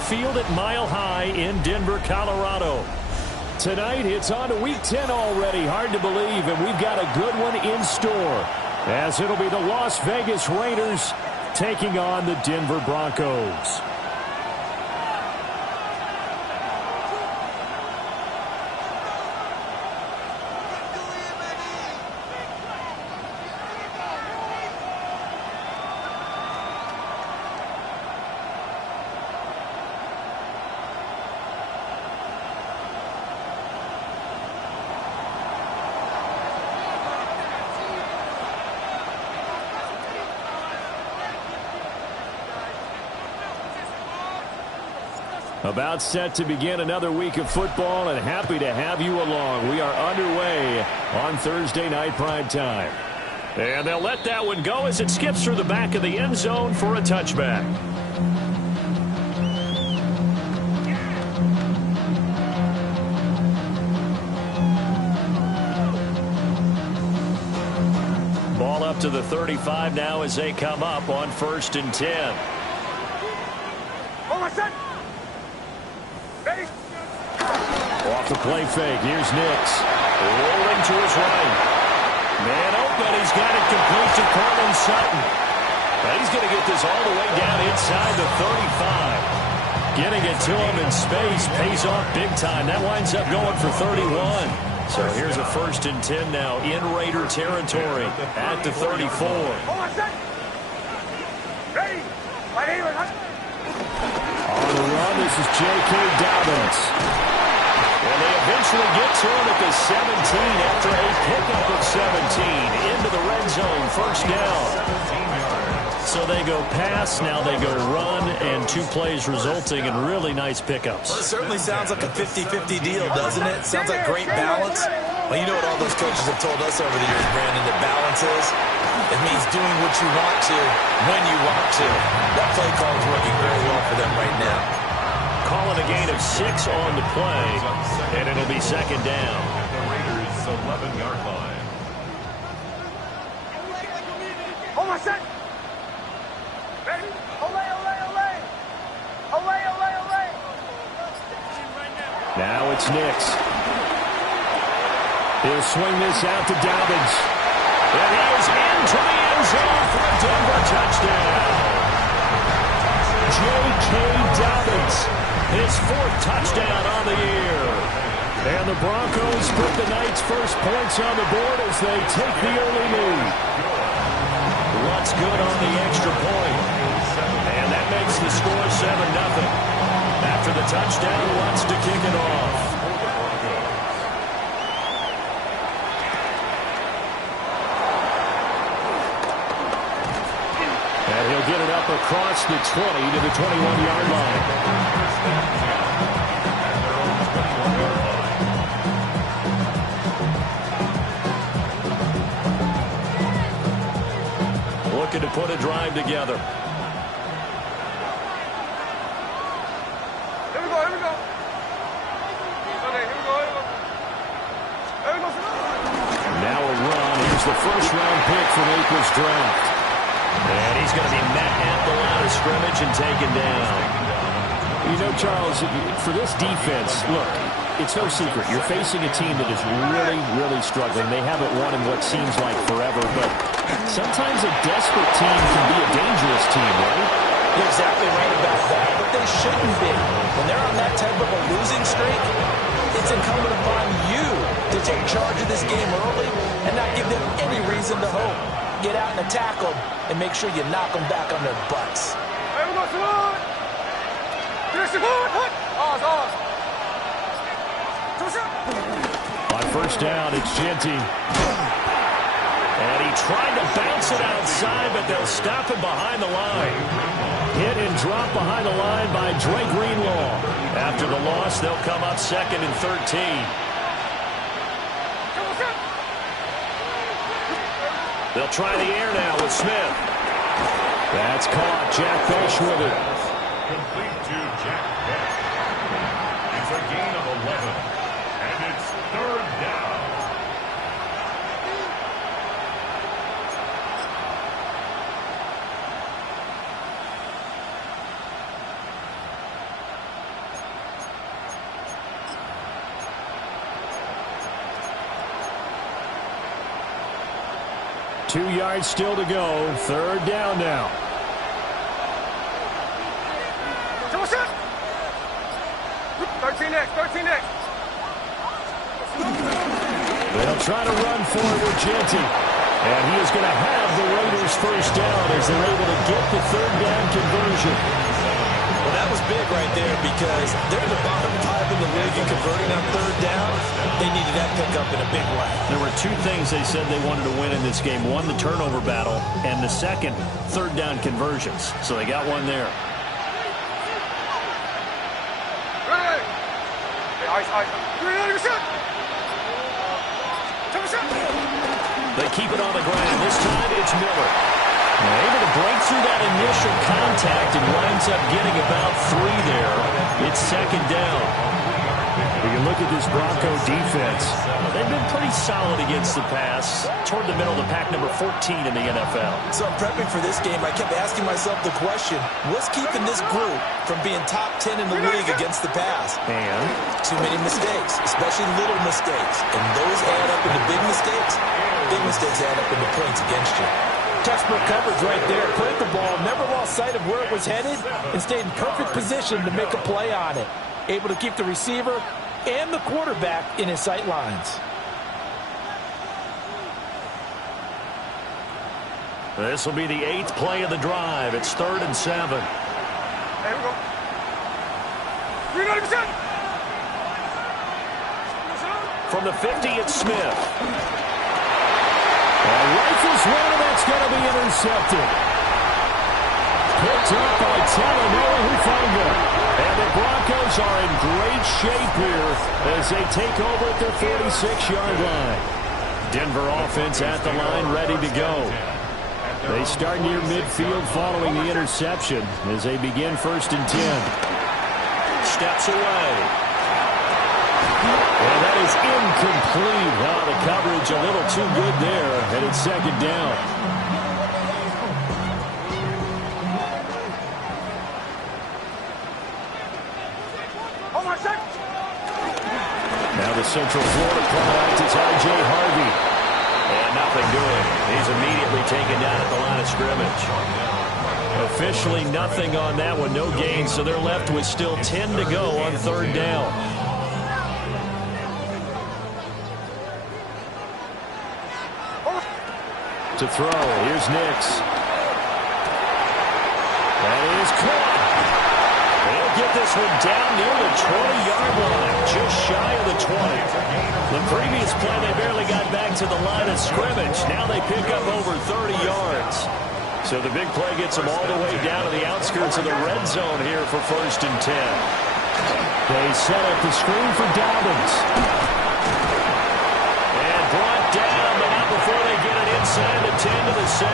field at Mile High in Denver, Colorado. Tonight, it's on to Week 10 already. Hard to believe, and we've got a good one in store, as it'll be the Las Vegas Raiders taking on the Denver Broncos. About set to begin another week of football, and happy to have you along. We are underway on Thursday night prime time. And they'll let that one go as it skips through the back of the end zone for a touchback. Ball up to the 35 now as they come up on 1st and 10. Off the play fake, here's Nix. Rolling to his right. Man open, he's got it complete to Courtland Sutton. But he's going to get this all the way down inside the 35. Getting it to him in space pays off big time. That winds up going for 31. So here's a 1st and 10 now in Raider territory at the 34. On the run, this is J.K. Dobbins. And they eventually get to him at the 17 after a pickup of 17 into the red zone, 1st down. So they go pass, now they go run, and 2 plays resulting in really nice pickups. Well, it certainly sounds like a 50-50 deal, doesn't it? Sounds like great balance. Well, you know what all those coaches have told us over the years, Brandon, that balance is? It means doing what you want to, when you want to. That play call is working very well for them right now. Calling a gain of 6 on the play, and it'll be 2nd down. At the Raiders' 11-yard line. Hold my set. Ready? Olay, olay, olay. Olay, olay, olay. Now it's Nix. He'll swing this out to Dobbins. And he is into the end zone for a Denver touchdown. J.K. Dobbins. His 4th touchdown on the year. And the Broncos put the night's first points on the board as they take the early lead. What's good on the extra point? And that makes the score 7-0. After the touchdown, wants to kick it off. And he'll get it up across the 20 to the 21-yard line. Looking to put a drive together. Here we go, here we go. Okay, here we go, here we go. Here we go, Now a run. Here's the 1st-round pick from April's draft. And he's going to be met at the line of scrimmage and taken down. You know, Charles, for this defense, look, it's no secret. You're facing a team that is really, really struggling. They haven't won in what seems like forever, but sometimes a desperate team can be a dangerous team, right? You're exactly right about that, but they shouldn't be. When they're on that type of a losing streak, it's incumbent upon you to take charge of this game early and not give them any reason to hope. Get out and attack them and make sure you knock them back on their butts. Here we go, Simone. Here's Simone. On 1st down, it's Genty. And he tried to bounce it outside, but they'll stop him behind the line. Hit and drop behind the line by Dre Greenlaw. After the loss, they'll come up 2nd and 13. They'll try the air now with Smith. That's caught. Jack Bech with it. Complete to Jack Bech. It's a gain of 11. And it's 3rd down. 2 yards still to go. Third down now. Double shot. 13 next. 13 next. They'll try to run for it with Jeanty. And he is going to have the Raiders first down as they're able to get the third down conversion. Well, that was big right there because they're the bottom 5 in the league in converting on third down. They needed that pickup in a big way. There were 2 things they said they wanted to win in this game. One, the turnover battle, and the second, third down conversions. So they got one there. Hey, ice. 300%. They keep it on the ground. This time it's Miller. They're able to break through that initial contact and winds up getting about 3 there. It's second down. We can look at this Bronco defense. They've been pretty solid against the pass. Toward the middle of the pack, number 14 in the NFL. So I'm prepping for this game. I kept asking myself the question, what's keeping this group from being top 10 in the league against the pass? And too many mistakes, especially little mistakes. And those add up into big mistakes. Big mistakes add up into points against you. Textbook coverage right there. Put the ball, never lost sight of where it was headed, and stayed in perfect position to make a play on it. Able to keep the receiver and the quarterback in his sight lines. this will be the 8th play of the drive. It's 3rd and 7. There we go. 300%. From the 50, it's Smith. Rifles one, and that's going to be intercepted. Picked up by Talanoa Hufanga. And the Broncos are in great shape here as they take over at their 46-yard line. Denver offense at the line, ready to go. They start near midfield following the interception as they begin 1st and 10. Steps away. And that is incomplete. Wow, the coverage a little too good there, and it's second down. Now the Central Florida product is R.J. Harvey. And nothing doing. He's immediately taken down at the line of scrimmage. Officially nothing on that one, no gain, so they're left with still 10 to go on 3rd down. To throw, here's Nix. That is caught. They'll get this one down near the 20-yard line, just shy of the 20. The previous play, they barely got back to the line of scrimmage. Now they pick up over 30 yards. So the big play gets them all the way down to the outskirts of the red zone here for 1st and 10. They set up the screen for Dobbins. And brought down, but not before they get it inside the 10 to the 7.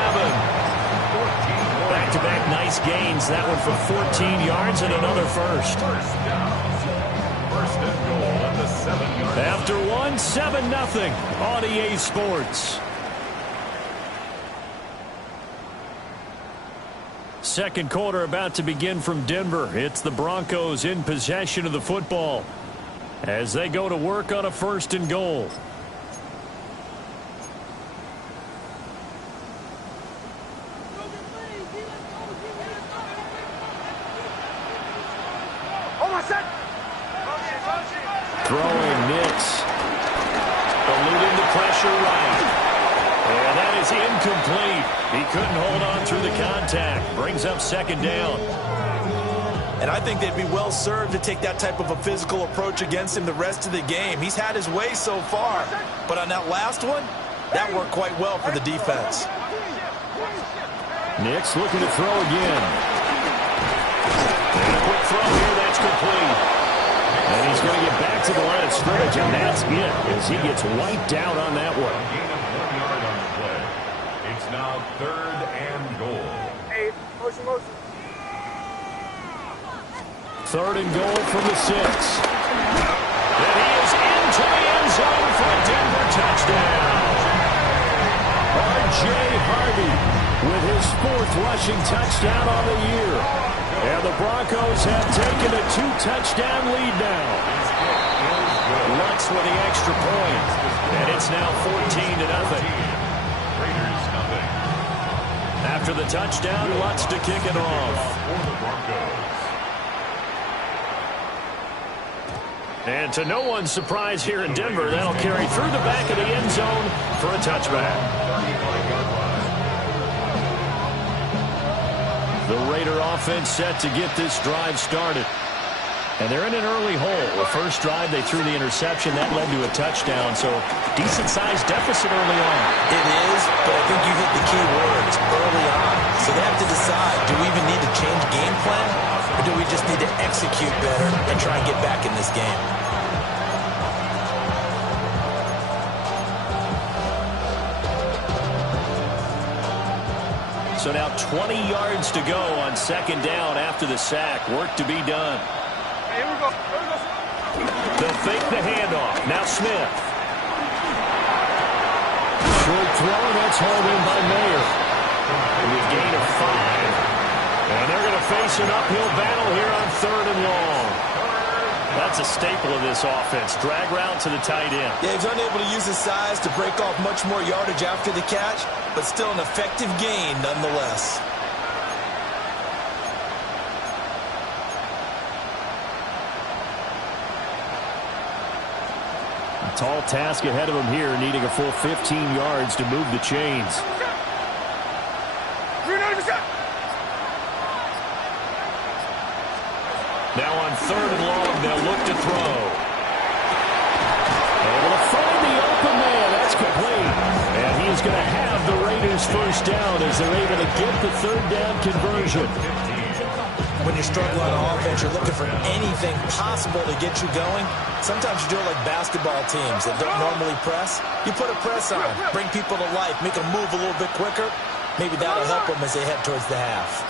Back-to-back nice gains. That one for 14 yards and another first. First and goal at the 7-yard line. After 7-0 on EA Sports. Second quarter about to begin from Denver. It's the Broncos in possession of the football as they go to work on a 1st and goal. Throwing Nix. Eluding the pressure right. And that is incomplete. He couldn't hold on through the contact. Brings up 2nd down. And I think they'd be well served to take that type of a physical approach against him the rest of the game. He's had his way so far. But on that last one, that worked quite well for the defense. Nix looking to throw again. And a quick throw here, that's complete. And he's going to get back to the line of scrimmage, and that's it as he gets wiped out on that one. Gain of 1 yard on the play. It's now 3rd and goal. Hey, motion. 3rd and goal from the 6. And he is into the end zone for a Denver touchdown. R.J. Harvey with his 4th rushing touchdown on the year. And the Broncos have taken a 2-touchdown lead now. Lutz with the extra point. And it's now 14-0. Raiders now After the touchdown, Lutz to kick it off. And to no one's surprise here in Denver, that'll carry through the back of the end zone for a touchback. The Raider offense set to get this drive started. And they're in an early hole. The first drive, they threw the interception. That led to a touchdown. So decent-sized deficit early on. It is, but I think you hit the key words early on. So they have to decide, do we even need to change game plan? Or do we just need to execute better and try and get back in this game? So now 20 yards to go on second down after the sack. Work to be done. Here we go. They'll fake the handoff. Now Smith. Short throw, that's hauled in by Mayer. With a gain of 5. And they're going to face an uphill battle here on 3rd and long. That's a staple of this offense. Drag route to the tight end. Yeah, he's unable to use his size to break off much more yardage after the catch, but still an effective gain nonetheless. Tall task ahead of him here, needing a full 15 yards to move the chains. Now on 3rd and long, they'll look to throw. Able to find the open man. That's complete. And he is going to have the Raiders first down as they're able to get the 3rd down conversion. When you struggle on offense, you're looking for anything possible to get you going. Sometimes you do it like basketball teams that don't normally press. You put a press on, bring people to life, make them move a little bit quicker. Maybe that'll help them as they head towards the half.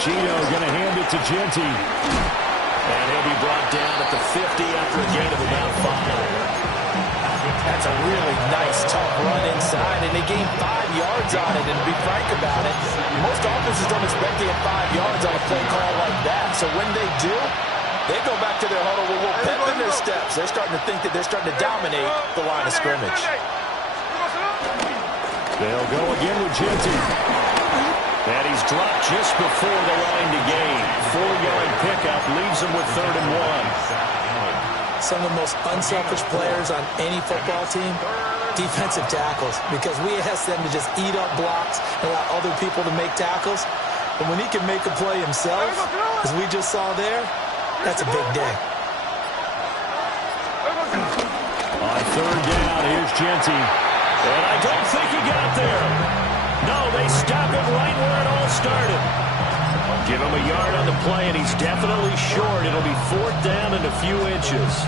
Gino going to hand it to Genty. And he'll be brought down at the 50 after a gain of about 5. That's a really nice, tough run inside, and they gained 5 yards on it. And to be frank about it, most offenses don't expect to get 5 yards on a play call like that. So when they do, they go back to their huddle with a little pep in their steps. They're starting to think that they're starting to dominate the line of scrimmage. They'll go again with Genty. And he's dropped just before the line to gain. 4-yard pickup leaves him with 3rd and 1. Some of the most unselfish players on any football team, defensive tackles, because we ask them to just eat up blocks and allow other people to make tackles. But when he can make a play himself, as we just saw there, that's a big day. On 3rd down, here's Genty. And I don't think he got there. No, they stop it right where it all started. Give him a yard on the play, and he's definitely short. It'll be 4th down and a few inches.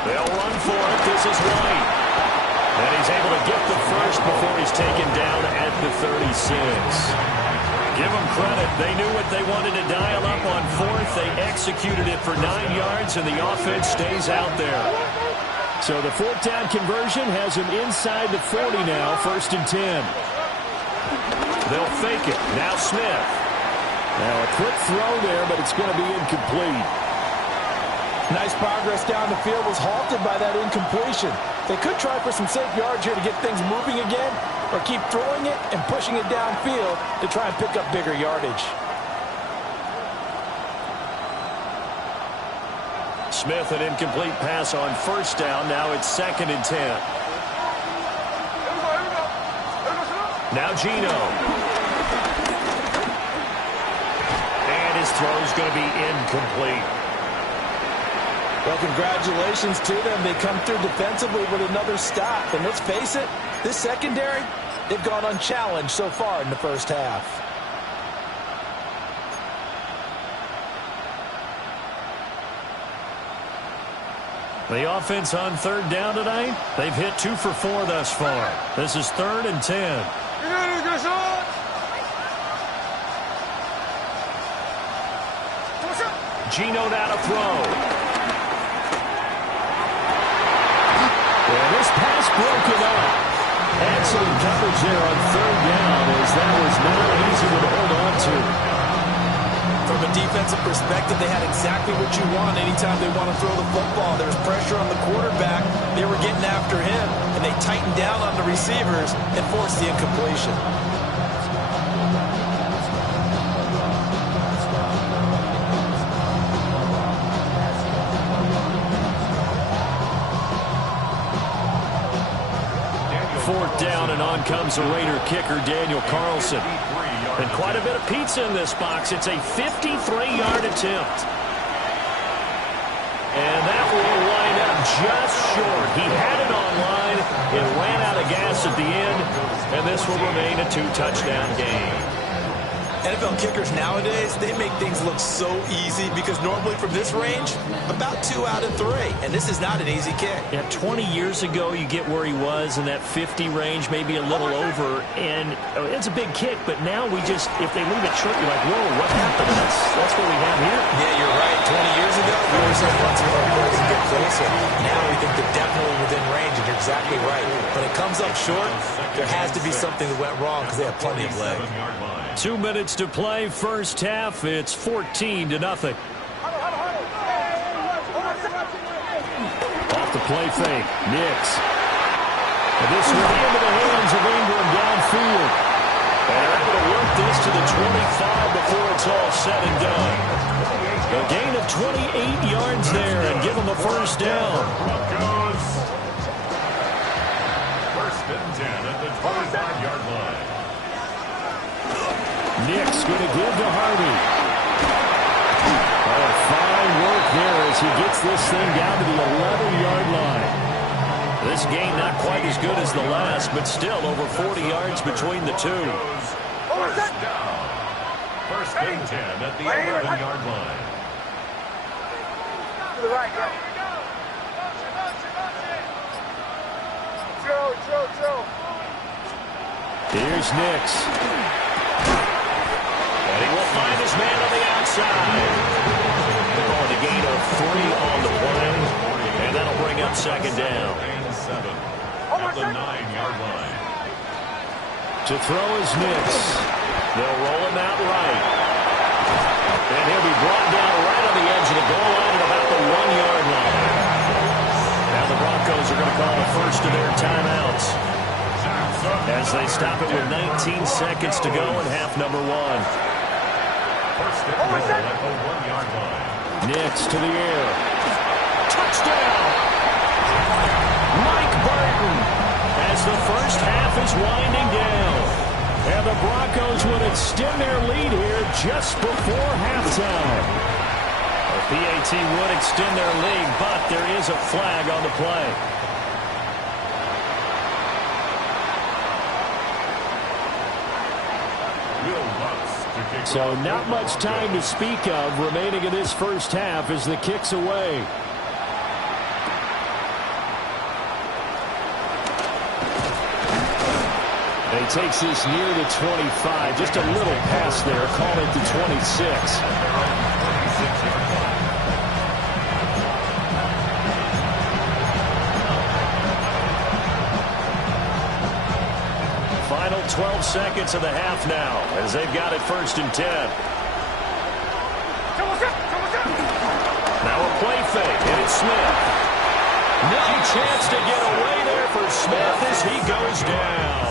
They'll run for it. This is White. And he's able to get the first before he's taken down at the 36. Give them credit. They knew what they wanted to dial up on 4th. They executed it for 9 yards, and the offense stays out there. So the 4th down conversion has him inside the 40 now, 1st and 10. They'll fake it. Now Smith. Now a quick throw there, but it's going to be incomplete. Nice progress down the field was halted by that incompletion. They could try for some safe yards here to get things moving again, or keep throwing it and pushing it downfield to try and pick up bigger yardage. Smith, an incomplete pass on 1st down. Now it's 2nd and 10. Now Gino. And his throw's going to be incomplete. Well, congratulations to them. They come through defensively with another stop. And let's face it, this secondary, they've gone unchallenged so far in the first half. The offense on 3rd down tonight, they've hit 2 for 4 thus far. This is 3rd and 10. Geno now to throw. And this pass broken up. Excellent coverage there on third down, as that was not an easy one to hold on to. From a defensive perspective, they had exactly what you want anytime they want to throw the football. There was pressure on the quarterback. They were getting after him, and they tightened down on the receivers and forced the incompletion. Fourth down, and on comes the Raider kicker, Daniel Carlson. And quite a bit of pizza in this box. It's a 53-yard attempt. And that will line up just short. He had it on line. It ran out of gas at the end. And this will remain a 2-touchdown game. NFL kickers nowadays, they make things look so easy because normally from this range, about 2 out of 3. And this is not an easy kick. Yeah, 20 years ago, you get where he was in that 50 range, maybe a little over. And it's a big kick, but now we just, if they leave it short, you're like, whoa, what happened? That's what we have here. Yeah, you're right. 20 years ago, we were saying once more to get closer. Now we think they're definitely within range, and you're exactly right. When it comes up short, there has to be something that went wrong because they have plenty of leg. 2 minutes to play, first half. It's 14-0. Off the play fake, Nix. And this will be into the hands of Ingram downfield. And they're able to work this to the 25 before it's all said and done. A gain of 28 yards there and give them a first down. First and 10 at the 25-yard line. Nix going to give to Harvey. Oh, fine work there as he gets this thing down to the 11-yard line. This game not quite as good as the last, but still over 40 yards between the two. First down. First and 10 at the 11-yard line. To the right, yeah. Joe. Here's Nix. And he will find his man on the outside. Oh, the gain of 3 on the play. And that'll bring up second down. At the 9-yard line. To throw is Nix. They'll roll him out right. And he'll be brought down right on the edge of the goal line at about the 1-yard line. Now the Broncos are going to call the first of their timeouts as they stop it with 19 seconds to go in half number 1. First and 10 at the 1-yard line. Nix to the air. Touchdown! Mike Barton as the first half is winding down. And the Broncos would extend their lead here just before halftime. The PAT would extend their lead, but there is a flag on the play. So not much time to speak of remaining in this first half as the kick's away. And he takes this near the 25. Just a little pass there. Call it the 26. Final 12 seconds of the half now as they've got it first and 10. Now a play fake, and it's Smith. No chance to get away there for Smith as he goes down.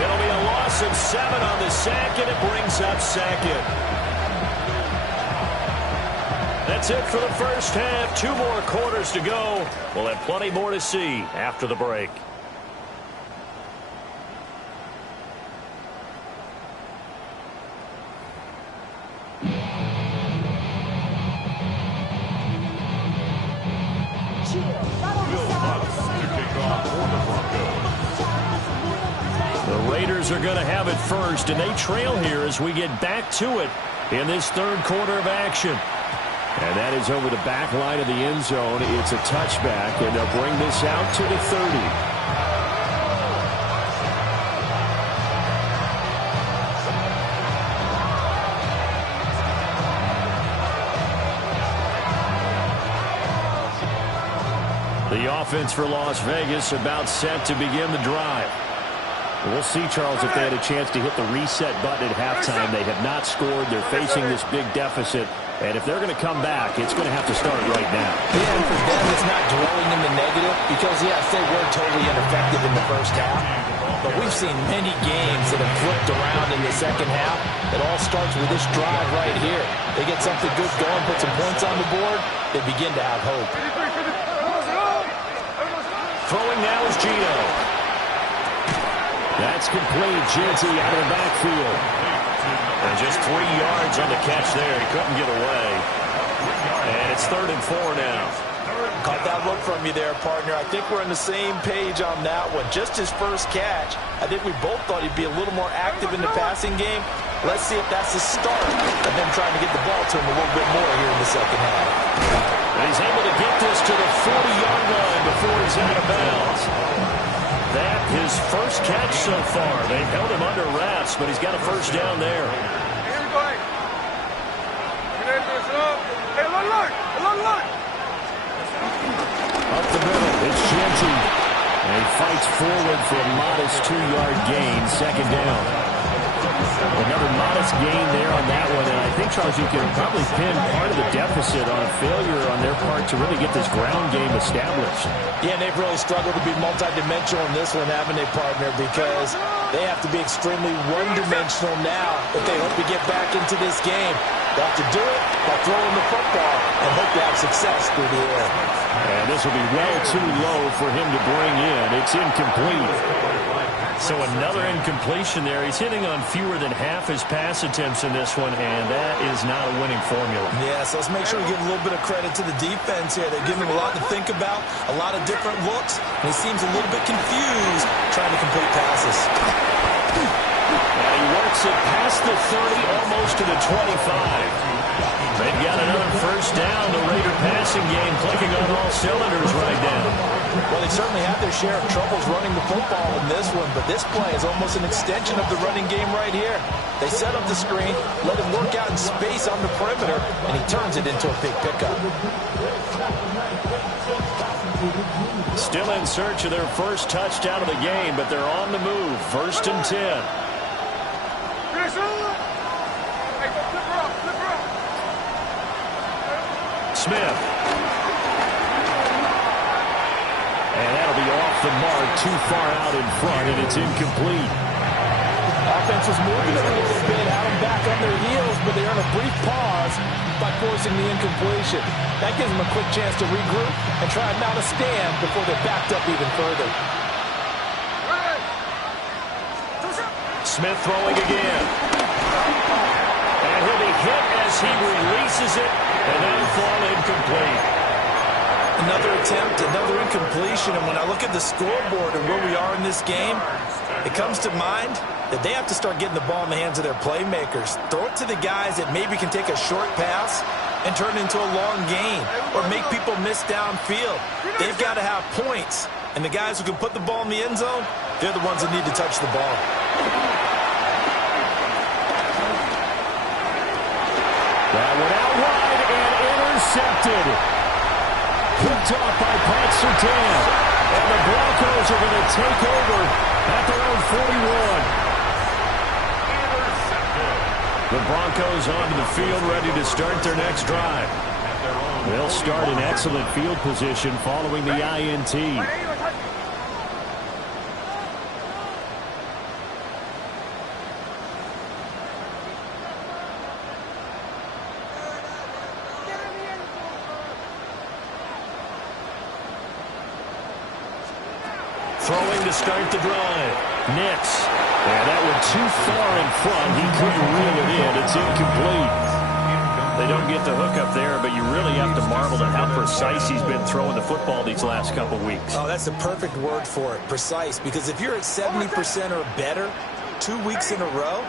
It'll be a loss of 7 on the sack, and it brings up second. That's it for the first half. 2 more quarters to go. We'll have plenty more to see after the break. The Raiders are going to have it first, and they trail here as we get back to it in this third quarter of action. And that is over the back line of the end zone. It's a touchback, and they'll bring this out to the 30. offense for Las Vegas about set to begin the drive. We'll see, Charles, if they had a chance to hit the reset button at halftime. They have not scored. They're facing this big deficit. And if they're going to come back, it's going to have to start right now. Yeah, and for them, it's not dwelling in the negative because, yes, they were totally ineffective in the first half. But we've seen many games that have flipped around in the second half. It all starts with this drive right here. They get something good going, put some points on the board, they begin to have hope. Throwing now is Gino. That's complete. Jeanty out of the backfield. And just 3 yards on the catch there. He couldn't get away. And it's 3rd and 4 now. Caught that look from you there, partner. I think we're on the same page on that one. Just his first catch. I think we both thought he'd be a little more active in the passing game. Let's see if that's the start of them trying to get the ball to him a little bit more here in the second half. And he's able to get this to the 40-yard line before he's out of bounds. That his first catch so far. They've held him under wraps, but he's got a first down there. Up the middle, it's Jeanty. And he fights forward for a modest 2-yard gain, second down. Another modest gain there on that one, and I think, Charles, you can probably pin part of the deficit on a failure on their part to really get this ground game established. Yeah, and they've really struggled to be multidimensional in this one, haven't they, partner? Because they have to be extremely one-dimensional now if they hope to get back into this game. They have to do it by throwing the football and hope to have success through the air. And this will be well too low for him to bring in. It's incomplete. So another incompletion there. He's hitting on fewer than half his pass attempts in this one, and that is not a winning formula. Yeah, so let's make sure we give a little bit of credit to the defense here. They're giving him a lot to think about, a lot of different looks, and he seems a little bit confused trying to complete passes. And he works it past the 30, almost to the 25. They've got another first down. The Raider passing game clicking on all cylinders right now. Well, they certainly had their share of troubles running the football in this one, but this play is almost an extension of the running game right here. They set up the screen, let him work out in space on the perimeter, and he turns it into a big pickup. Still in search of their first touchdown of the game, but they're on the move. 1st and 10. Smith. And that'll be off the mark, too far out in front, and it's incomplete. Offense was moving a little bit, had them back on their heels, but they earn a brief pause by forcing the incompletion. That gives them a quick chance to regroup and try and mount a stand before they're backed up even further. Smith throwing again. And he'll be hit as he releases it, and then fall incomplete. Another attempt, another incompletion, and when I look at the scoreboard and where we are in this game, it comes to mind that they have to start getting the ball in the hands of their playmakers. Throw it to the guys that maybe can take a short pass and turn it into a long gain or make people miss downfield. They've got to have points, and the guys who can put the ball in the end zone, they're the ones that need to touch the ball. That went out wide and intercepted. Hooked off by Pat Surtain. And the Broncos are going to take over at their own 41. The Broncos onto the field, ready to start their next drive. They'll start in excellent field position following the INT. Throwing to start the drive. Nix. And that one too far in front. He couldn't reel it in. It's incomplete. They don't get the hook up there, but you really have to marvel at how precise he's been throwing the football these last couple weeks. Oh, that's the perfect word for it, precise. Because if you're at 70% or better 2 weeks in a row,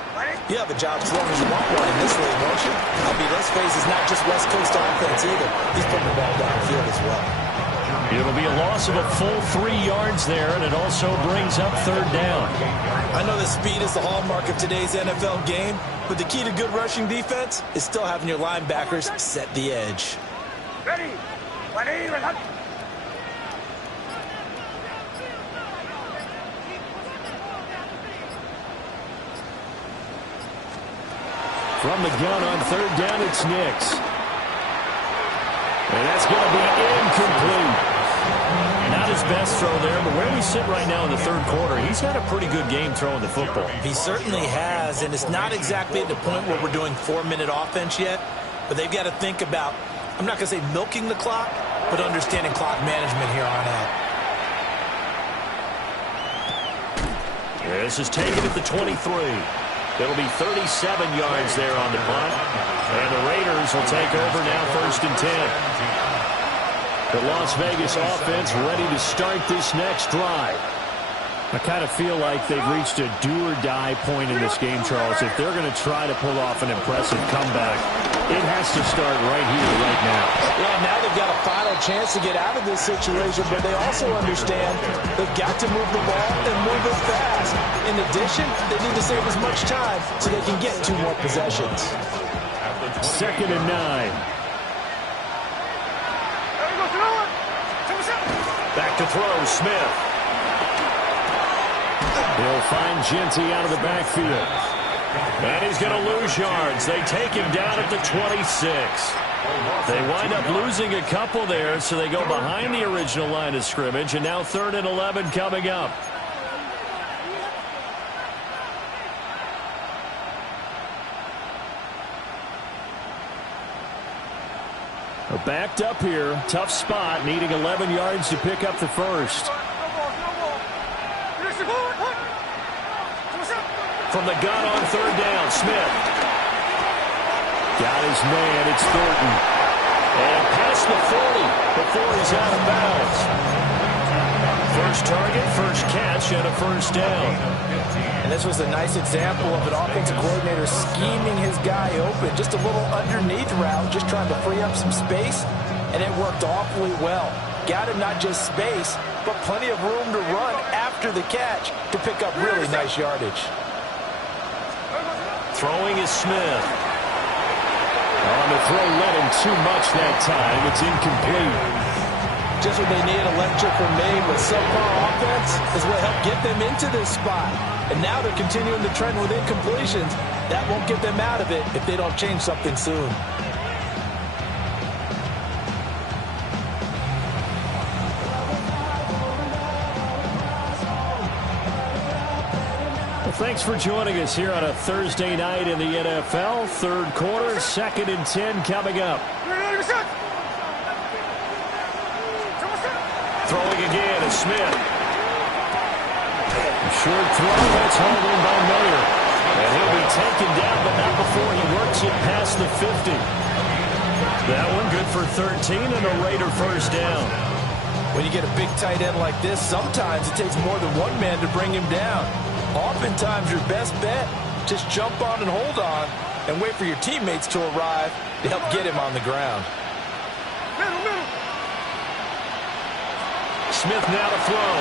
you have a job as long as you want one in this league, won't you? I mean, let's face it, it's not just West Coast offense either. He's putting the ball downfield as well. It'll be a loss of a full 3 yards there, and it also brings up 3rd down. I know that speed is the hallmark of today's NFL game, but the key to good rushing defense is still having your linebackers set the edge. Ready. From the gun on third down, it's Nix. And that's going to be incomplete. Not his best throw there, but where we sit right now in the third quarter, he's had a pretty good game throwing the football. He certainly has, and it's not exactly at the point where we're doing 4-minute offense yet, but they've got to think about, I'm not going to say milking the clock, but understanding clock management here on out. This is taken at the 23. It'll be 37 yards there on the punt. And the Raiders will take over now, 1st and 10. The Las Vegas offense ready to start this next drive. I kind of feel like they've reached a do-or-die point in this game, Charles. If they're going to try to pull off an impressive comeback, it has to start right here, right now. Yeah, now they've got a final chance to get out of this situation, but they also understand they've got to move the ball and move it fast. In addition, they need to save as much time so they can get 2 more possessions. 2nd and 9. Back to throw, Smith. He'll find Genty out of the backfield. And he's going to lose yards. They take him down at the 26. They wind up losing a couple there, so they go behind the original line of scrimmage, and now 3rd and 11 coming up. Backed up here, tough spot, needing 11 yards to pick up the first. From the gun on 3rd down, Smith. Got his man, it's Thornton. And past the 40 before he's out of bounds. First target, first catch, and a 1st down. And this was a nice example of an offensive coordinator scheming his guy open. Just a little underneath route, just trying to free up some space, and it worked awfully well. Got him not just space, but plenty of room to run after the catch to pick up really nice yardage. Throwing is Smith. On the throw, let him too much that time. It's incomplete. Just what they need, a lecture from me, but subpar offense is what helped get them into this spot. And now they're continuing the trend with incompletions. That won't get them out of it if they don't change something soon. Thanks for joining us here on a Thursday night in the NFL. 3rd quarter, 2nd and 10 coming up. Throwing again is Smith. Short throw, that's hauled in by Miller. And he'll be taken down, but not before he works it past the 50. That one good for 13 and a Raider 1st down. When you get a big tight end like this, sometimes it takes more than one man to bring him down. Oftentimes, your best bet, just jump on and hold on and wait for your teammates to arrive to help get him on the ground. Smith now to throw.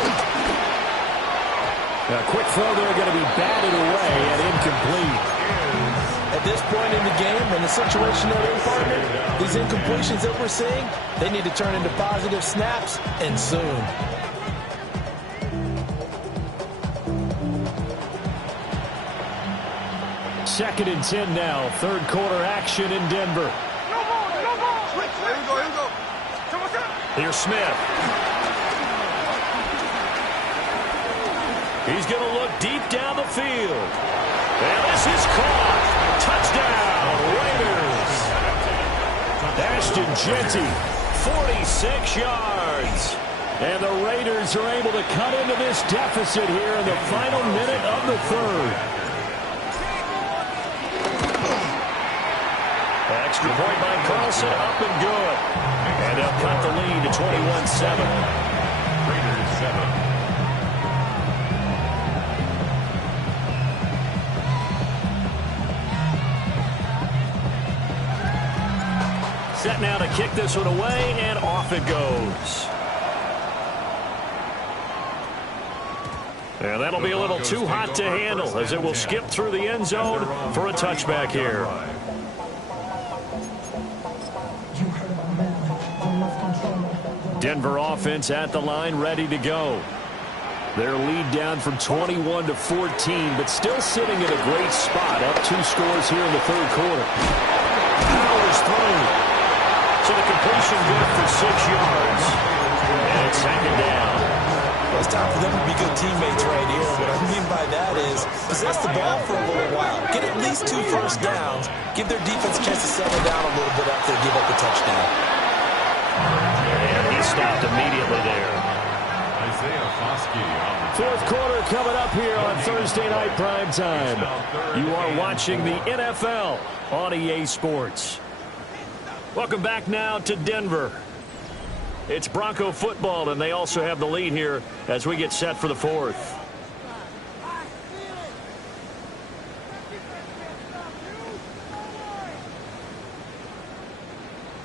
A quick throw there going to be batted away and incomplete. At this point in the game, in the situation they're in, partner, these incompletions that we're seeing, they need to turn into positive snaps, and soon. Second and 10 now. 3rd quarter action in Denver. Here's Smith. He's going to look deep down the field. And this is caught. Touchdown, Raiders. Ashton Genty, 46 yards. And the Raiders are able to cut into this deficit here in the final minute of the 3rd. Extra point by Carlson, up and good. And they'll cut the lead to 21-7. Raiders 7. Set now to kick this one away, and off it goes. And that'll be a little too hot to handle as it will skip through the end zone for a touchback here. Denver offense at the line, ready to go. Their lead down from 21 to 14, but still sitting in a great spot, up 2 scores here in the third quarter. Powers through. So the completion good for 6 yards. And it's second down. Well, it's time for them to be good teammates right here. What I mean by that is possess the ball for a little while. Get at least 2 first downs. Give their defense a chance to settle down a little bit after they give up a touchdown. And he stopped immediately there. Isaiah Foskey. Fourth quarter coming up here on Thursday Night Prime Time. You are watching the NFL on EA Sports. Welcome back now to Denver. It's Bronco football, and they also have the lead here as we get set for the fourth.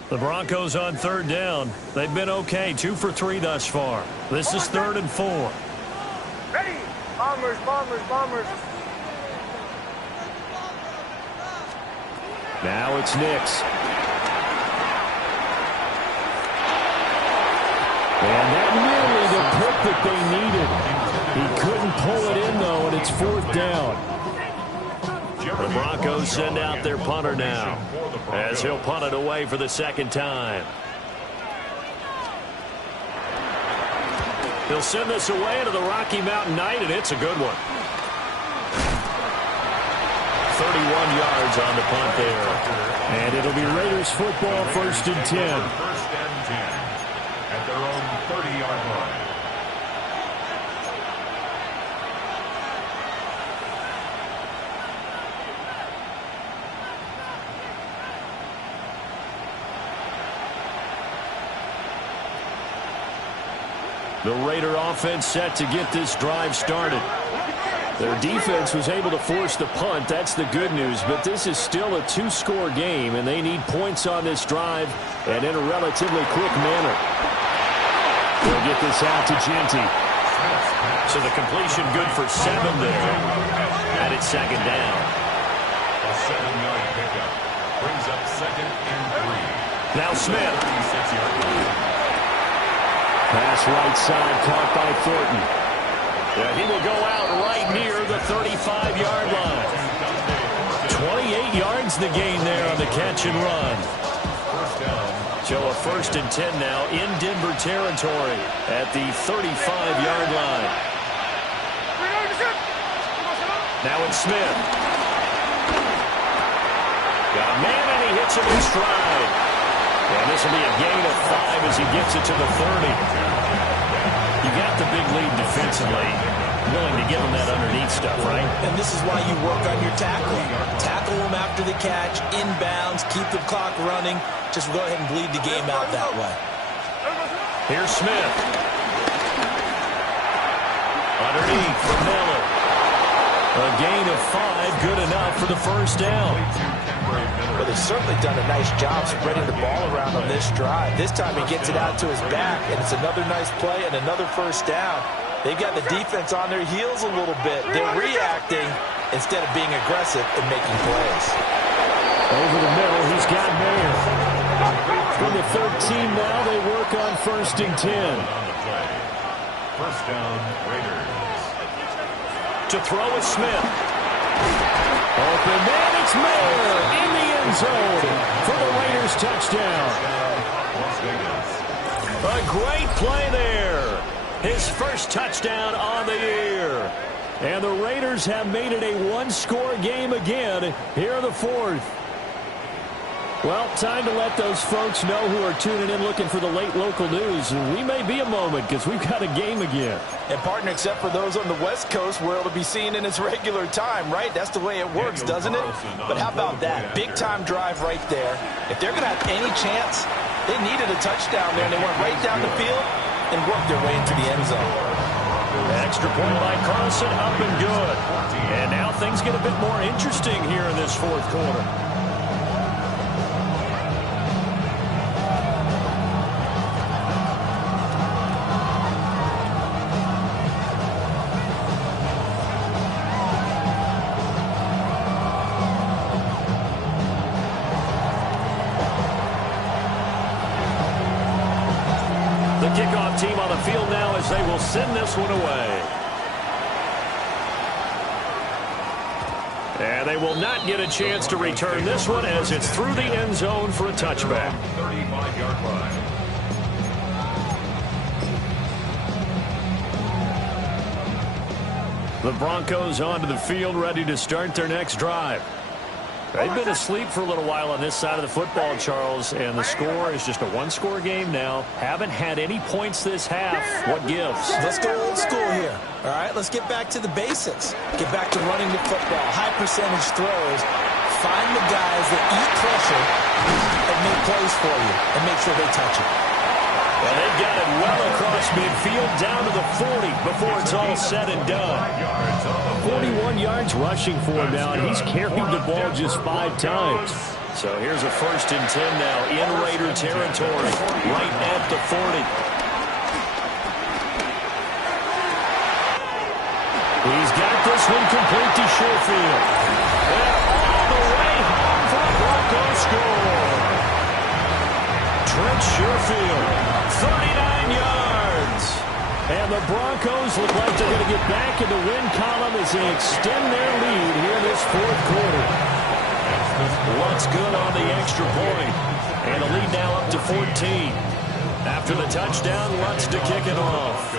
The Broncos on third down. They've been okay, 2 for 3 thus far. This is 3rd and 4. Ready! Bombers, bombers, bombers. Now it's Nix. And that nearly the pick that they needed. He couldn't pull it in, though, and it's 4th down. The Broncos send out their punter now, as he'll punt it away for the second time. He'll send this away into the Rocky Mountain Night, and it's a good one. 31 yards on the punt there. And it'll be Raiders football, 1st and 10. 1st and 10 at their own 30-yard line. The Raider offense set to get this drive started. Their defense was able to force the punt. That's the good news. But this is still a 2-score game, and they need points on this drive and in a relatively quick manner. They'll get this out to Genty. So the completion good for 7 there. And it's second down. A 7-yard pickup brings up 2nd and 3. Now Smith. 36-yard line. Pass right side, caught by Thornton. Yeah, he will go out right near the 35-yard line. 28 yards the gain there on the catch and run. So a 1st and 10 now in Denver territory at the 35-yard line. Now it's Smith. Got a man, and he hits him in stride. And this will be a gain of 5 as he gets it to the 30. You got the big lead defensively. Willing to give him that underneath stuff, right? And this is why you work on your tackling. Tackle him after the catch, inbounds, keep the clock running. Just go ahead and bleed the game out that way. Here's Smith. Underneath for Miller. A gain of 5, good enough for the 1st down. Well, they've certainly done a nice job spreading the ball around on this drive. This time he gets it out to his back, and it's another nice play and another 1st down. They've got the defense on their heels a little bit. They're reacting instead of being aggressive and making plays. Over the middle, he's got Mayer. From the 13 now, they work on 1st and 10. 1st down, Raiders. To throw is Smith. Open man, it's Mayer in the end zone for the Raiders touchdown. Las Vegas. A great play there. His first touchdown on the year. And the Raiders have made it a 1-score game again here in the 4th. Well, time to let those folks know who are tuning in looking for the late local news. We may be a moment because we've got a game again. And, partner, except for those on the West Coast where it'll be seen in its regular time, right? That's the way it works, doesn't it? But how about that? Big-time drive right there. If they're going to have any chance, they needed a touchdown there, and they went right down the field and worked their way into the end zone. Extra point by Carlson, up and good. And now things get a bit more interesting here in this 4th quarter. Kickoff team on the field now as they will send this one away. And they will not get a chance to return this one as it's through the end zone for a touchback. 35-yard line. The Broncos onto the field, ready to start their next drive. They've been asleep for a little while on this side of the football, Charles, and the score is just a one-score game now. Haven't had any points this half. What gives? Let's go old school here. All right, let's get back to the basics. Get back to running the football, high percentage throws. Find the guys that eat pressure and make plays for you and make sure they touch it. Well, they've got it well across midfield down to the 40 before it's all said and done. 41 yards rushing for him now, and he's carried the ball just 5 times. So here's a 1st and 10 now in Raider territory, right at the 40. He's got this one complete to Sherfield. And all the way home for a Broncos score. Trent Sherfield, 39 yards. And the Broncos look like they're going to get back in the win column as they extend their lead here in this 4th quarter. Lutz good on the extra point. And the lead now up to 14. After the touchdown, Lutz to kick it off.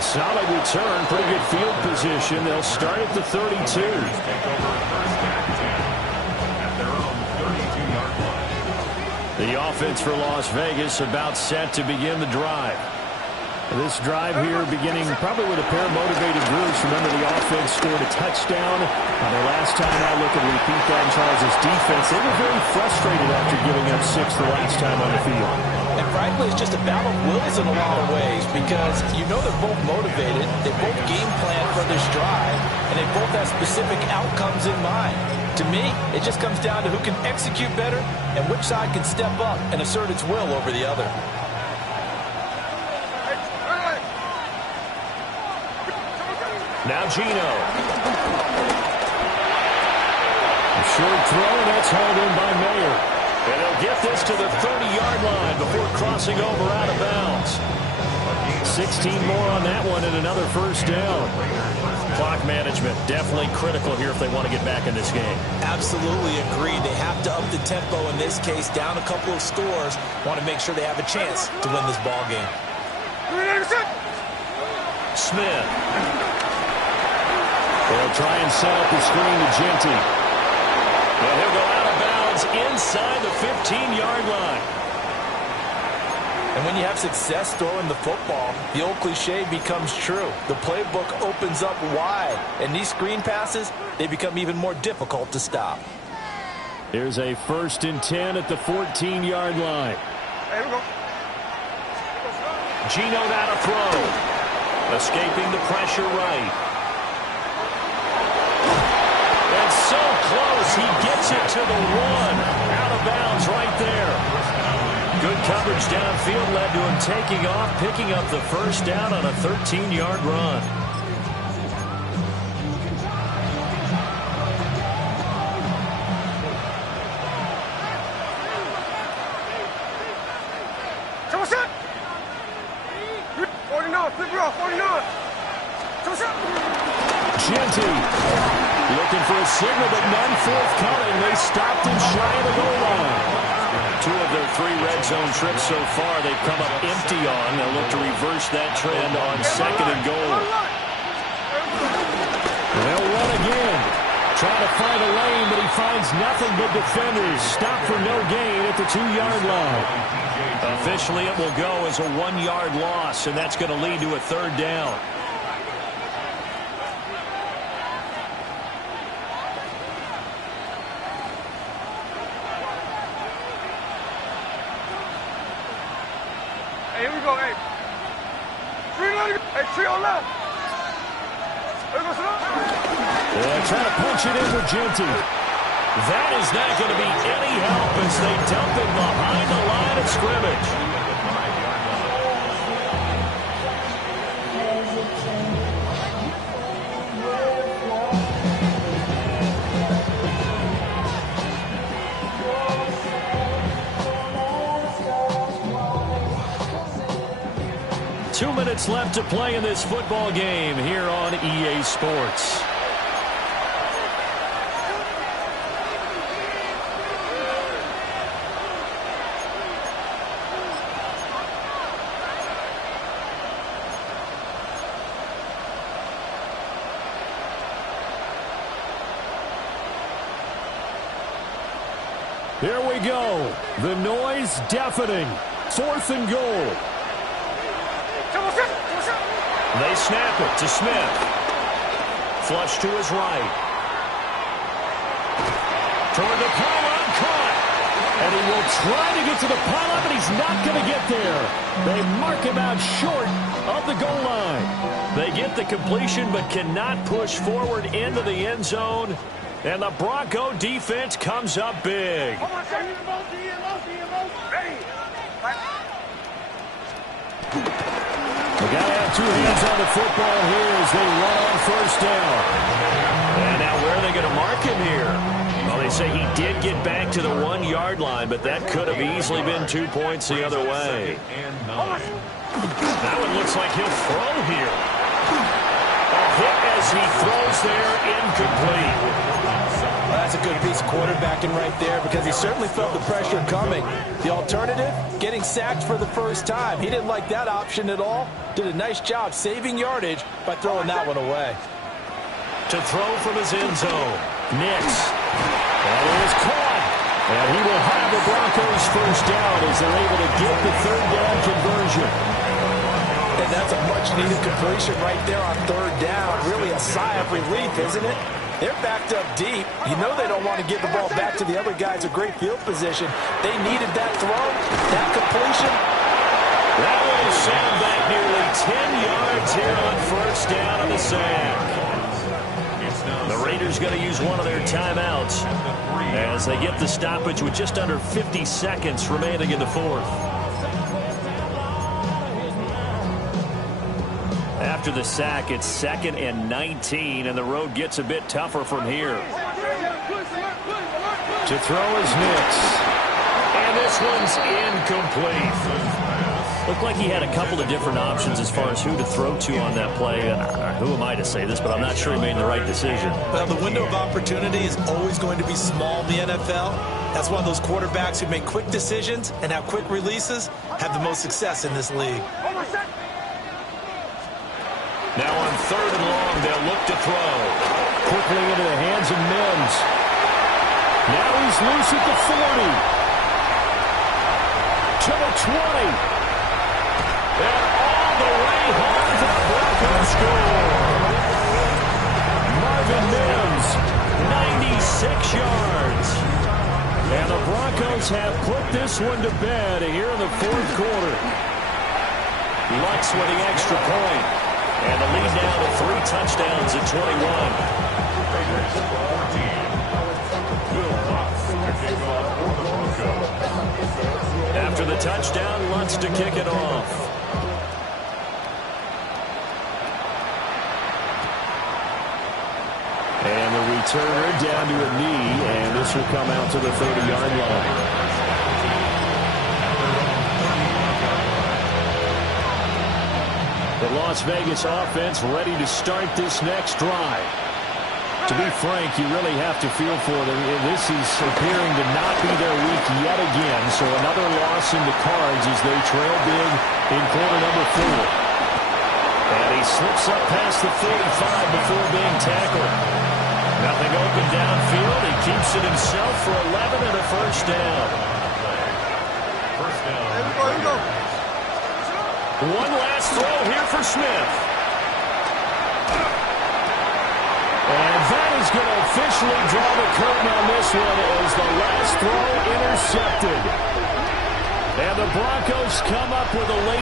Solid return, pretty good field position. They'll start at the 32. The offense for Las Vegas about set to begin the drive. This drive here beginning probably with a pair of motivated groups. Remember, the offense scored a touchdown. The last time I look and repeat that in Charles' defense, they were very frustrated after giving up 6 the last time on the field. And frankly, it's just a battle of wills in a lot of ways because you know they're both motivated, they both game plan for this drive, and they both have specific outcomes in mind. To me, it just comes down to who can execute better and which side can step up and assert its will over the other. Now Geno. A short throw, and that's hauled in by Mayer. And they'll get this to the 30-yard line before crossing over out of bounds. 16 more on that one and another 1st down. Clock management definitely critical here if they want to get back in this game. Absolutely agreed. They have to up the tempo in this case, down a couple of scores. Want to make sure they have a chance to win this ball game. Smith. They'll try and set up the screen to Genty. And he'll go out of bounds inside the 15-yard line. And when you have success throwing the football, the old cliche becomes true. The playbook opens up wide. And these screen passes, they become even more difficult to stop. Here's a 1st and 10 at the 14-yard line. Here we go. Geno now to throw. Escaping the pressure right. And so close, he gets it to the 1. Out of bounds right there. Good coverage downfield led to him taking off, picking up the 1st down on a 13-yard run. Genty looking for a signal, but none forthcoming. They stopped him shy of the goal line. 2 of their 3 red zone trips so far they've come up empty on. They'll look to reverse that trend on 2nd and goal. They'll run again. Trying to find a lane, but he finds nothing but defenders. Stop for no gain at the 2-yard line. Officially, it will go as a 1-yard loss, and that's going to lead to a 3rd down. Hey, here we go, hey. Three on left. They're trying to punch it in with Genty. That is not going to be any help as they dump it behind the line of scrimmage. 2 minutes left to play in this football game here on EA Sports. Here we go. The noise deafening. 4th and goal. They snap it to Smith. Flush to his right. Toward the pylon, caught. And he will try to get to the pylon, but he's not going to get there. They mark him out short of the goal line. They get the completion, but cannot push forward into the end zone. And the Bronco defense comes up big. They got to have 2 hands on the football here as they run on 1st down. And now where are they going to mark him here? Well, they say he did get back to the 1-yard line, but that could have easily been 2 points the other way. That one looks like he'll throw here. A hit as he throws there, incomplete. Well, that's a good piece of quarterbacking right there because he certainly felt the pressure coming. The alternative, getting sacked for the first time. He didn't like that option at all. Did a nice job saving yardage by throwing that one away. To throw from his end zone, Nix. That is caught. And he will have the Broncos 1st down as they're able to get the 3rd down conversion. And that's a much-needed completion right there on 3rd down. Really a sigh of relief, isn't it? They're backed up deep. You know they don't want to give the ball back to the other guys in great field position. They needed that throw, that completion. That will send back nearly 10 yards here on 1st down on the sack. The Raiders going to use one of their timeouts as they get the stoppage with just under 50 seconds remaining in the 4th. After the sack, it's 2nd and 19, and the road gets a bit tougher from here. To throw is Nix. And this one's incomplete. Looked like he had a couple of different options as far as who to throw to on that play. Who am I to say this, but I'm not sure he made the right decision. Well, the window of opportunity is always going to be small in the NFL. That's why those quarterbacks who make quick decisions and have quick releases have the most success in this league. Now on 3rd and long, they'll look to throw. Quickly into the hands of Mims. Now he's loose at the 40. To the 20. And all the way home for the Broncos score. Marvin Mims, 96 yards. And the Broncos have put this one to bed here in the 4th quarter. Lutz with the extra point. And the lead now to 3 touchdowns at 21. After the touchdown, Lutz to kick it off. And the returner down to a knee, and this will come out to the 30-yard line. The Las Vegas offense ready to start this next drive. To be frank, you really have to feel for them. This is appearing to not be their week yet again. So another loss in the cards as they trail big in quarter number 4. And he slips up past the 45 before being tackled. Nothing open downfield. He keeps it himself for 11 and a 1st down. First down. Here we go. One last throw here for Smith. And that is going to officially draw the curtain on this one as the last throw intercepted. And the Broncos come up with a late